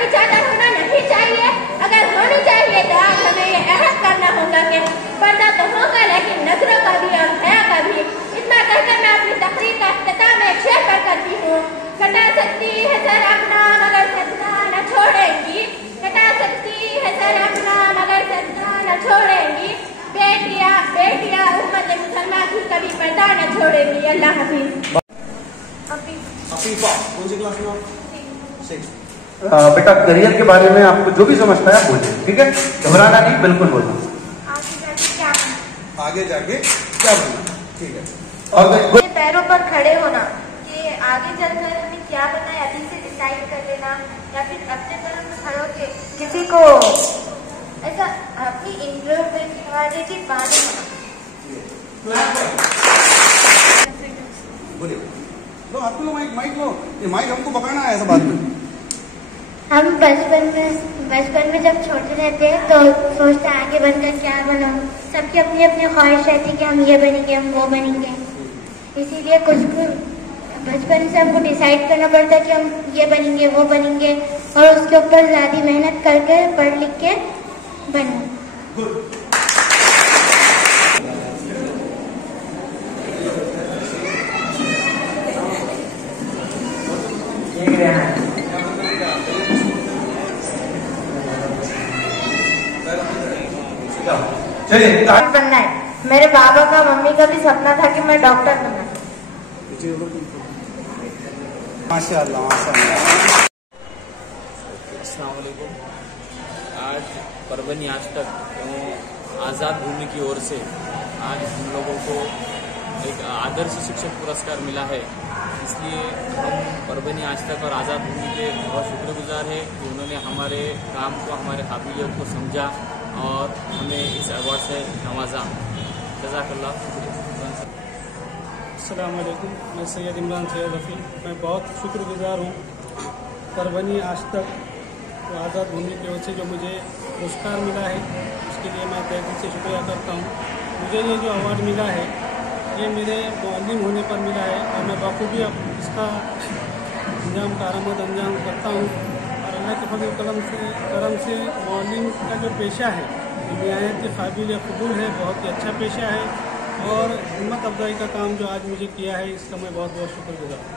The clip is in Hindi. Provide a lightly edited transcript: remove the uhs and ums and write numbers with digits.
की ज़्यादा होना नहीं चाहिए। अगर होनी चाहिए तो आज हमें ये अहद करना होगा कि पर्दा तो होगा लेकिन नजरों का भी और हया का भी। इतना कहकर मैं अपनी तकरीर का इख्तिताम में एक शेर पर करती हूँ। कटा सकती है सर अपना मगर सदका न छोड़ेंगी, कटा सकती है सर अपना मगर सदका न छोड़ेंगी। बेटियां बेटियां उम्मत मुसलमान की कभी पर्दा न छोड़ेंगी। अल्लाह हाफिज। अफीफा कौन सी क्लास में आप? 6। बेटा करियर के बारे में आपको जो भी समझता है बोलिए, ठीक है? घबराना नहीं, बिल्कुल बोलना। आगे जाके क्या बनना, ठीक है? और पैरों पर खड़े होना कि आगे चलकर हमें क्या बनना है अभी से डिसाइड कर लेना, या फिर अपने पैरों पर खड़े होके किसी को ऐसा अपनी इंडिविजुअलिटी बांधे होना। बोलिए। लो आपको लो माइक लो, ये माइक हमको पकड़ना है ऐसा बात में। हम बचपन में जब छोटे रहते हैं तो सोचते हैं आगे बनकर क्या बनाऊं। सबकी अपनी अपनी ख्वाहिश रहती है कि हम ये बनेंगे, हम वो बनेंगे। इसीलिए कुछ बचपन से हमको डिसाइड करना पड़ता है कि हम ये बनेंगे, वो बनेंगे, और उसके ऊपर ज़्यादा मेहनत करके पढ़ लिख के बने। चलिए बनना है। मेरे बाबा का मम्मी का भी सपना था कि मैं डॉक्टर बनना। माशाअल्लाह माशाअल्लाह। अस्सलाम वालेकुम। आज परभनी आज तक आज़ाद भूमि की ओर से आज हम लोगों को एक आदर्श शिक्षक पुरस्कार मिला है। इसलिए हम परभनी आज तक और आज़ाद भूमि के बहुत शुक्रगुजार हैं कि उन्होंने हमारे काम को, हमारे काबिलियत को समझा और हमें इस अवार्ड से नवाजा। जज़ाकल्लाह। अस्सलाम वालेकुम। मैं सैयद इमरान सैयद रफ़ी। मैं बहुत शुक्रगुजार हूँ परभनी आज तक तो आज़ाद भूमि की ओर से जो मुझे पुरस्कार मिला है उसके लिए मैं तहे दिल से शुक्रिया करता हूँ। मुझे ये जो अवार्ड मिला है ये मेरे मुअल्लिम होने पर मिला है और मैं बखूबी अब इसका अंजाम कारआमद अंजाम करता हूँ। और अल्लाह के फजल करम से मुअल्लिम का जो पेशा है निहायत काबिल कबूल है, बहुत ही अच्छा पेशा है और हिम्मत अफजाई का काम जो आज मुझे किया है इसका मैं बहुत बहुत शुक्रगुजार हूँ।